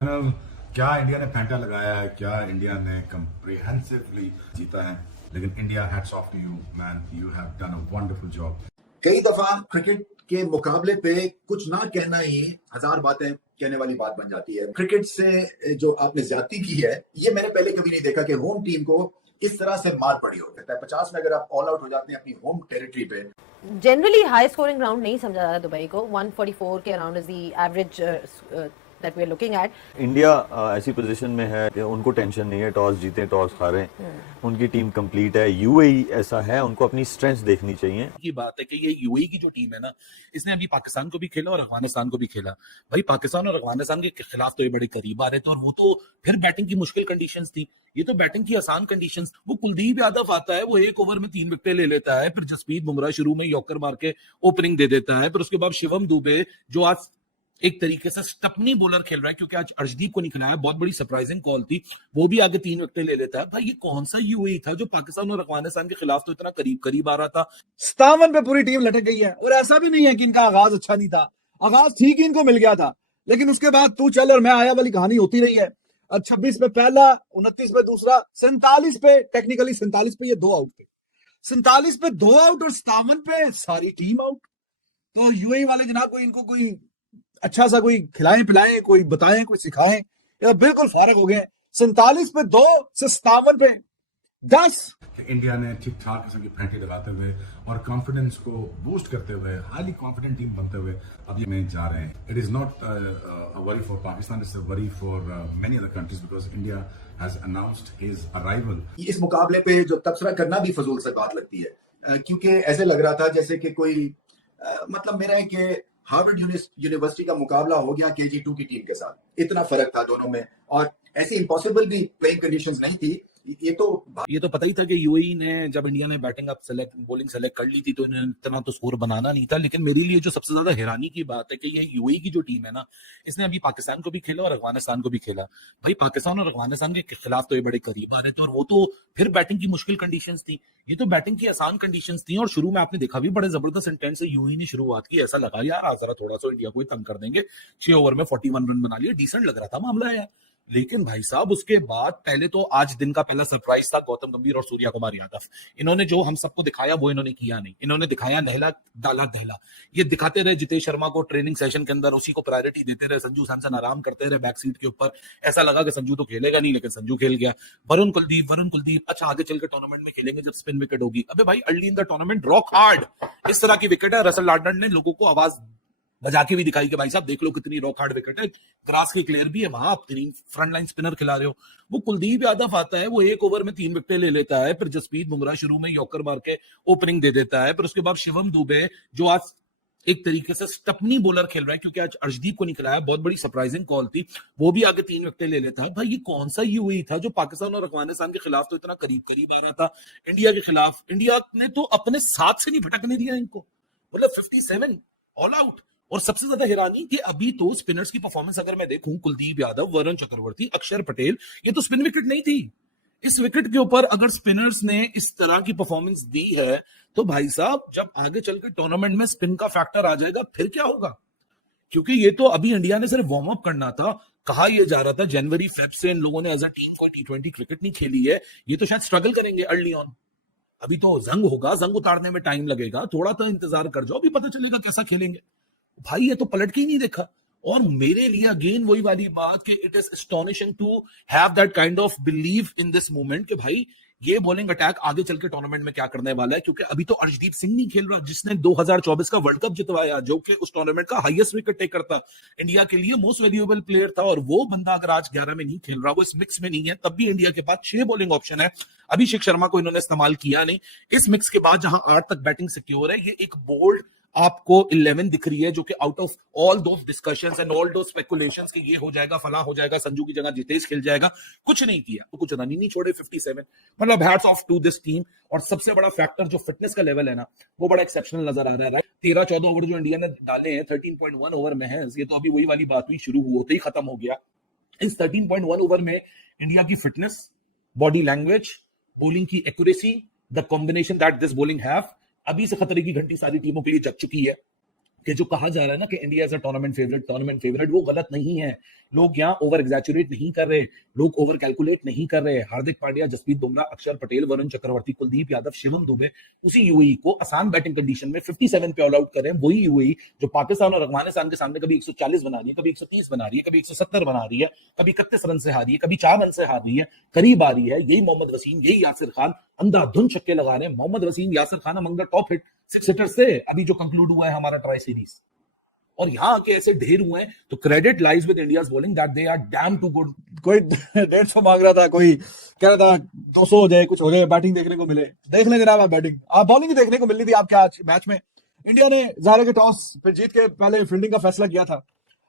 क्या इंडिया ने फैंटा लगाया है, क्या इंडिया ने कंप्रिहेंसिवली जीता है। लेकिन India, hats off to you man, you have done a wonderful job. कई दफा क्रिकेट के मुकाबले पे कुछ ना कहना ही हजार बातें कहने वाली बात बन जाती है। क्रिकेट से जो आपने ज्यादती की है, ये मैंने पहले कभी नहीं देखा कि होम टीम को इस तरह से मार पड़ी हो। कहता है 50 में अगर आप ऑल आउट हो जाते हैं अपनी होम टेरिटरी पे। जनरली हाई स्कोरिंग ग्राउंड नहीं समझा जाता दुबई को। 144 के around is the average that we are looking at. India ऐसी पोजीशन में है कि उनको टेंशन नहीं है, टॉस जीते टॉस हारे, उनकी टीम कंप्लीट है। यूएई ऐसा है, उनको अपनी स्ट्रेंथ देखनी चाहिए। की बात है कि ये यूएई की जो टीम है ना, इसने अभी पाकिस्तान को भी खेला और अफगानिस्तान को भी खेला। भाई पाकिस्तान और अफगानिस्तान के खिलाफ तो ये बड़े करीब आ रहे थे, और वो तो फिर बैटिंग की मुश्किल कंडीशंस थी, ये तो बैटिंग की आसान कंडीशंस। वो कुलदीप यादव आता है, वो एक ओवर में 3 विकेटें ले लेता है, फिर जसप्रीत बुमराह शुरू में यॉर्कर मार के ओपनिंग दे देता है, फिर उसके बाद शिवम दुबे जो आज एक तरीके से स्टपनी बॉलर खेल रहा है, क्योंकि आज अर्शदीप को नहीं खिलाया, बहुत बड़ी सरप्राइजिंग कॉल थी, वो भी आगे 3 विकेटें ले लेता है। भाई ये कौन सा यूएई था जो पाकिस्तान और अफगानिस्तान के खिलाफ तो इतना करीब करीब आ रहा था। 57 पे पूरी टीम लटक गई है, और ऐसा भी नहीं है कि इनका आगाज अच्छा नहीं था, आगाज ठीक ही इनको मिल गया था, लेकिन उसके बाद तू चल और मैं आया वाली कहानी होती रही है। और 26 पे पहला, 29 पे दूसरा, 47 पे टेक्निकली 47 पे ये 2 आउट थे, 47 पे 2 आउट और 57 पे सारी टीम आउट। तो यूएई वाले जनाब को इनको कोई अच्छा सा कोई खिलाएं पिलाएं, कोई बताएं, कोई सिखाएं, ये बिल्कुल फारग हो गए। 47 पे 2 से 57 पे 10। इंडिया ने ठीक ठाक किस्म की फैंटे लगाते हुए और कॉन्फिडेंस को बूस्ट करते हुए, हाईली कॉन्फिडेंट टीम बनते हुए अब ये में जा रहे हैं। It is not a worry for Pakistan, it's a worry for many other countries, because India has announced his arrival. इस मुकाबले पे जो तबसरा करना भी फजूल से बात लगती है, क्योंकि ऐसे लग रहा था जैसे कि कोई मतलब मेरा है कि हार्वर्ड यूनिवर्सिटी का मुकाबला हो गया KG2 की टीम के साथ। इतना फर्क था दोनों में, और ऐसी इम्पॉसिबल भी प्लेइंग कंडीशंस नहीं थी। ये तो पता ही था कि यूएई ने, जब इंडिया ने बैटिंग अप बॉलिंग सेलेक्ट कर ली थी, तो इन्हें इतना तो स्कोर बनाना नहीं था। लेकिन मेरे लिए जो सबसे ज्यादा हैरानी की बात है कि ये यूएई की जो टीम है ना, इसने अभी पाकिस्तान को भी खेला और अफगानिस्तान को भी खेला। भाई पाकिस्तान और अफगानिस्तान के खिलाफ तो ये बड़े करीब आ रहे थे, और वो तो फिर बैटिंग की मुश्किल कंडीशंस थी, ये तो बैटिंग की आसान कंडीशंस थी। और शुरू में आपने देखा भी बड़े जबरदस्त इंटेंट से यूएई ने शुरुआत की, ऐसा लगा यार आज जरा थोड़ा सा इंडिया को तंग कर देंगे। 6 ओवर में 41 रन बना लिए, डिसेंट लग रहा था मामला यार। लेकिन भाई साहब उसके बाद पहले तो आज दिन का पहला सरप्राइज था गौतम गंभीर और सूर्या कुमार यादव। इन्होंने जो हम सबको दिखाया वो इन्होंने किया नहीं, इन्होंने दिखाया नहला डाला दहला। ये दिखाते रहे जितेश शर्मा को ट्रेनिंग सेशन के अंदर, उसी को प्रायोरिटी देते रहे, संजू सैमसन आराम करते रहे बैक सीट के ऊपर। ऐसा लगा कि संजू तो खेलेगा नहीं, लेकिन संजू खेल गया। वरुण कुलदीप अच्छा आगे चलकर टूर्नामेंट में खेलेंगे जब स्पिन विकेट होगी। अबे भाई early in the tournament rock hard, इस तरह की विकेट है। रसल लार्डन ने लोगों को आवाज बजा के भी दिखाई कि भाई साहब देख लो कितनी रॉक हार्ड विकेट है, ग्रास की क्लियर भी है, वहां आप 3 फ्रंट लाइन स्पिनर खिला रहे हो। वो कुलदीप यादव आता है, वो एक ओवर में 3 विकेटें ले लेता है, फिर जसप्रीत बुमराह शुरू में यॉर्कर मार के ओपनिंग दे देता है, फिर उसके बाद शिवम दुबे जो आज एक तरीके से स्टपनी बॉलर खेल रहा है, क्योंकि आज अर्शदीप को नहीं खिलाया, बहुत बड़ी सरप्राइजिंग कॉल थी, वो भी आगे 3 विकेटें ले लेता है। भाई ये कौन सा यूएई था जो पाकिस्तान और अफगानिस्तान के खिलाफ तो इतना करीब करीब आ रहा था इंडिया के खिलाफ। इंडिया ने तो अपने साथ से नहीं भटकने दिया इनको, मतलब 57 ऑल आउट। और सबसे ज्यादा हैरानी कि अभी तो स्पिनर्स की परफॉर्मेंस अगर मैं देखूं, कुलदीप यादव, वरुण चक्रवर्ती, अक्षर पटेल, ये तो स्पिन विकेट नहीं थी। इस विकेट के ऊपर अगर स्पिनर्स ने इस तरह की परफॉर्मेंस दी है, तो भाई साहब जब आगे चलकर टूर्नामेंट में स्पिन का फैक्टर आ जाएगा फिर क्या होगा। क्योंकि ये तो अभी इंडिया ने सिर्फ वार्म अप करना था। कहा यह जा रहा था जनवरी फेब से इन लोगों ने एज अ टीम कोई T20 क्रिकेट नहीं खेली है, ये तो शायद स्ट्रगल करेंगे अर्ली ऑन। अभी तो जंग होगा, जंग उतारने में टाइम लगेगा, थोड़ा तो इंतजार कर जाओ, अभी पता चलेगा कैसा खेलेंगे। भाई ये तो पलट के ही नहीं देखा। और मेरे लिए अगेन वही वाली बात कि it is astonishing to have that kind of believe in this moment कि भाई ये बॉलिंग अटैक आगे चल के टूर्नामेंट में क्या करने वाला है। क्योंकि अभी तो अर्शदीप सिंह नहीं खेल रहा, जिसने 2024 का वर्ल्ड कप जितवाया, जो कि उस टूर्नामेंट का हाईएस्ट विकेट टेकर था, इंडिया के लिए मोस्ट वैल्यूएबल प्लेयर था। और वो बंदा अगर आज 11 में नहीं खेल रहा, वो इस मिक्स में नहीं है, तब भी इंडिया के पास 6 बॉलिंग ऑप्शन है। अभिषेक शर्मा को इन्होंने इस्तेमाल किया नहीं। इस मिक्स के बाद जहां 8 तक बैटिंग सिक्योर है, ये एक बोल्ड आपको 11 दिख रही है, जो कि out of all those discussions and all those speculations कि ये हो जाएगा, फला हो जाएगा, संजू की जगह जितेश खेल जाएगा, कुछ नहीं किया। तो कुछ रन ही नहीं छोड़े 57, मतलब hats off to this team. और सबसे बड़ा फैक्टर जो फिटनेस का लेवल है ना, वो बड़ा एक्सेप्शनल नजर आ रहा है। 13-14 ओवर जो इंडिया ने डाले हैं, 13.1 ओवर में है, ये तो अभी वही वाली बात हुई, शुरू होते ही खत्म हो गया। इस 13.1 ओवर में इंडिया की फिटनेस, बॉडी लैंग्वेज, बॉलिंग की accuracy, the combination that this bowling have, अभी से खतरे की घंटी सारी टीमों के लिए जग चुकी है। कि जो कहा जा रहा है ना कि India is a tournament favourite, वो गलत नहीं है। लोग यहाँ ओवर एग्जैचुरेट नहीं कर रहे, लोग ओवर कैलकुलेट नहीं कर रहे। हार्दिक पांड्या, जसप्रीत बुमराह, अक्षर पटेल, वरुण चक्रवर्ती, कुलदीप यादव, शिवम दुबे उसी यूएई को आसान बैटिंग कंडीशन में 57 पे ऑल आउट कर रहे हैं। वही यूएई जो पाकिस्तान और अफगानिस्तान के सामने कभी 140 बना रही है, कभी 130 बना रही है, कभी 170 बना रही है, कभी 31 रन से हारी है, कभी 4 रन से हार रही है, करीब आ रही है। यही मोहम्मद वसीम, यही यासिर खान अंधाधुंध छक्के लगा रहे हैं। Mohammad Wasim, Yasir Khan among the top hit 6 hitters से अभी जो कंक्लूड हुआ है हमारा ट्राई सीरीज, और यहाँ आके ऐसे ढेर हुए हैं। तो credit lies with India's bowling that they are damn too good. कोई 150 मांग रहा था, कोई कह रहा था 200 हो जाए, कुछ हो जाए, बैटिंग देखने को मिले। देख लें जनाब, आप बैटिंग, आप बॉलिंग देखने को मिल रही थी आपके आज मैच में। इंडिया ने ज़ाहिर है कि टॉस फिर जीत के पहले फील्डिंग का फैसला किया था,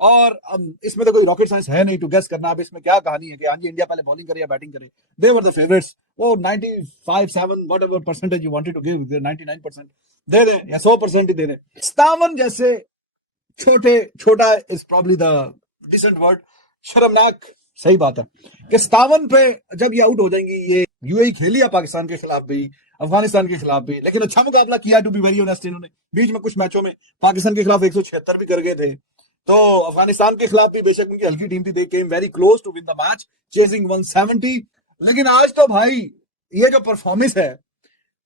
और इसमें तो कोई रॉकेट साइंस है नहीं टू गेस करना अब इसमें क्या कहानी है कि हाँ जी इंडिया पहले बॉलिंग करे या बैटिंग करे। They were the favourites. वो 95-7 whatever percentage you wanted to give, 99% दे दे या 100% ही दे दे। 57 जैसे छोटा is probably the decent word, शर्मनाक सही बात है कि 57 पे जब ये आउट हो जाएंगी। ये यूएई खेली है पाकिस्तान के खिलाफ भी, अफगानिस्तान के खिलाफ भी, लेकिन अच्छा मुकाबला किया टू बी वेरी ऑनेस्ट। इन्होंने बीच में कुछ मैचों में पाकिस्तान के खिलाफ 176 भी कर गए थे, तो अफगानिस्तान के खिलाफ भी बेशक उनकी हल्की टीम थी, they came very close to win the match chasing 170। लेकिन आज तो भाई ये जो परफॉर्मेंस है,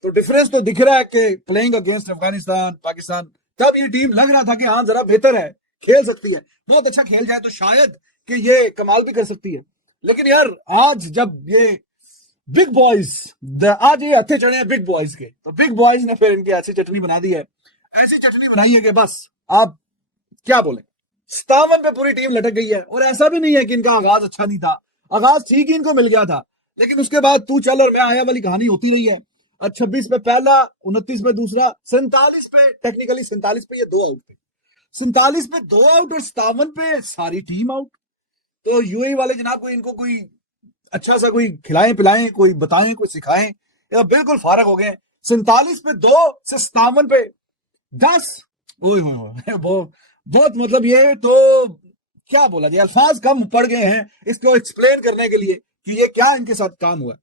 तो डिफरेंस तो दिख रहा है कि प्लेइंग अगेंस्ट अफगानिस्तान, पाकिस्तान, तब ये टीम लग रहा था कि हाँ जरा बेहतर है, खेल सकती है, बहुत अच्छा खेल जाए तो शायद कि ये कमाल भी कर सकती है। लेकिन यार आज जब ये बिग बॉयज, आज ये हथे चढ़े हैं बिग बॉयज के, तो बिग बॉयज ने फिर इनकी ऐसी चटनी बना दी है, ऐसी चटनी बनाई है कि बस आप क्या बोले। 57 पे पूरी टीम लटक गई है, और ऐसा भी नहीं है कि इनका आगाज अच्छा नहीं था, आगाज ठीक ही इनको मिल गया था, लेकिन उसके बाद तू चल और मैं आया वाली कहानी होती रही है। 26 पे पहला, 29 पे दूसरा, 47 पे टेक्निकली 47 पे ये 2 आउट थे, 47 पे 2 आउट और 57 पे सारी टीम आउट। तो यूएई वाले जनाब कोई इनको कोई अच्छा सा कोई खिलाएं पिलाएं, कोई बताएं, कोई सिखाएं, या बिल्कुल फारग हो गए। 47 पे 2 से 57 पे 10, बहुत मतलब ये तो क्या बोला जाए, अल्फाज कम पड़ गए हैं इसको एक्सप्लेन करने के लिए कि ये क्या इनके साथ काम हुआ।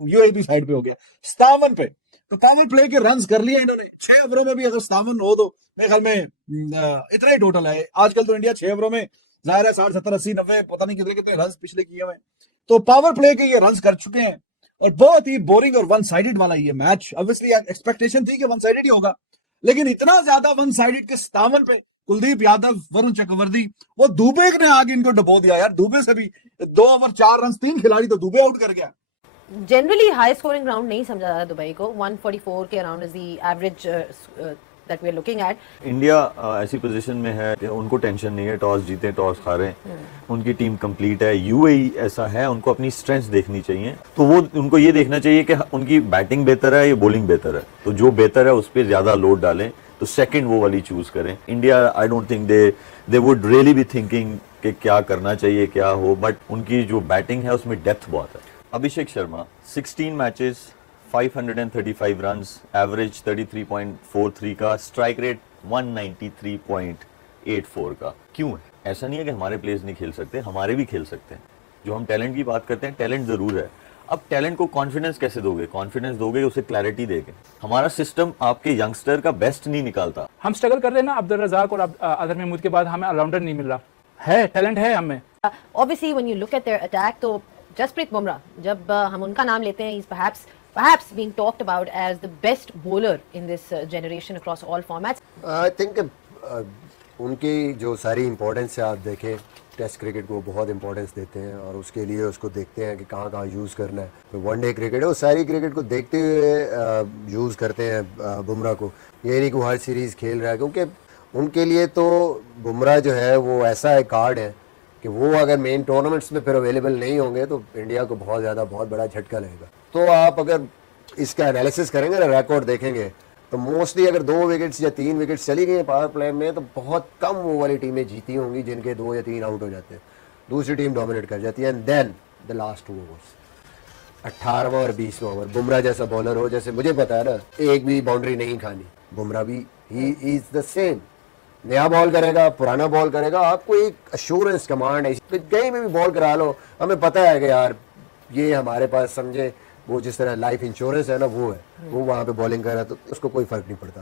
यूएई भी साइड पे हो गया 57 पे, तो पावर प्ले के रन्स कर लिए इन्होंने 6 ओवरों में भी। अगर 57 हो तो मेरे ख्याल में इतना ही टोटल है। आजकल तो इंडिया 6 ओवरों में जाहिर है 60, 70, 80, 90 पता नहीं कितने रन्स पिछले किए हुए हैं, तो पावर प्ले के ये रन्स कर चुके हैं। और बहुत ही बोरिंग और वन साइडेड वाला ये मैच, ऑब्वियसली एक्सपेक्टेशन थी कि वन साइडेड ही होगा, लेकिन इतना ज्यादा वन साइडेड के 57 पे कुलदीप यादव, वरुण चक्रवर्ती, वो दुबे ने आगे इनको डबो दिया यार। दुबे से भी 2 ओवर 4 रन, 3 खिलाड़ी तो दुबे आउट कर गया। जनरली हाई स्कोरिंग ग्राउंड नहीं समझा जाता दुबई को। 144 के around is the average that we are looking at. India ऐसी पोजीशन में है कि उनको टेंशन नहीं है, टॉस जीते टॉस हारे, उनकी टीम कंप्लीट है। यूएई ऐसा है, उनको अपनी स्ट्रेंथ्स देखनी चाहिए, तो वो उनको ये देखना चाहिए कि उनकी बैटिंग बेहतर है या बॉलिंग बेहतर है, तो जो बेहतर है उस पर ज्यादा लोड डालें, तो सेकंड वो वाली चूज करें। India I don't think they would really be thinking कि क्या करना चाहिए क्या हो, बट उनकी जो बैटिंग है उसमें डेप्थ बहुत है। Abhishek Sharma 16 matches, 535 runs, average 33.43 का, स्ट्राइक रेट 193.84 का। क्यों है ऐसा? नहीं है कि हमारे प्लेयर्स नहीं खेल सकते, हमारे भी खेल सकते हैं। जो हम टैलेंट की बात करते हैं, टैलेंट जरूर है। अब टैलेंट को कॉन्फिडेंस कैसे दोगे? कॉन्फिडेंस दोगे उसे क्लैरिटी देके। हमारा सिस्टम आपके यंगस्टर का बेस्ट नहीं निकालता। हम स्ट्रगल कर रहे हैं ना, अब्दुल रज़ाक और अजहर महमूद के बाद हमें ऑलराउंडर नहीं मिल रहा है। टैलेंट है हमें। Obviously, when you look at their attack, तो जसप्रीत बुमराह, जब हम उनका नाम लेते हैं, he's perhaps being talked about as the best bowler in this generation across all formats. I think उनकी जो सारी इंपॉर्टेंस है, आप देखें टेस्ट क्रिकेट को बहुत इंपॉर्टेंस देते हैं और उसके लिए उसको देखते हैं कि कहाँ कहाँ यूज़ करना है। तो वनडे क्रिकेट है, वो सारी क्रिकेट को देखते हुए यूज़ करते हैं बुमराह को। ये नहीं कि वो हर सीरीज़ खेल रहा है, क्योंकि उनके लिए तो बुमराह जो है वो ऐसा एक कार्ड है कि वो अगर मेन टूर्नामेंट्स में फिर अवेलेबल नहीं होंगे तो इंडिया को बहुत बड़ा झटका लगेगा। तो आप अगर इसका एनालिसिस करेंगे ना, रिकॉर्ड देखेंगे, तो मोस्टली अगर 2 विकेट्स या 3 विकेट्स चली गई पावर प्ले में, तो बहुत कम वो वाली टीमें जीती होंगी जिनके 2 या 3 आउट हो जाते हैं, दूसरी टीम डोमिनेट कर जाती है। And then the last 2 overs, 18वां और 20वां ओवर, बुमराह जैसा बॉलर हो, जैसे मुझे पता है ना, एक भी बाउंड्री नहीं खानी। बुमराह भी ही इज द सेम, नया बॉल करेगा, पुराना बॉल करेगा, आपको एक अश्योरेंस कमांड है, कहीं में भी बॉल करा लो, हमें पता है कि यार ये हमारे पास, समझे वो जिस तरह लाइफ इंश्योरेंस है ना, वो है, वो वहाँ पे बॉलिंग कर रहा है, तो उसको कोई फर्क नहीं पड़ता।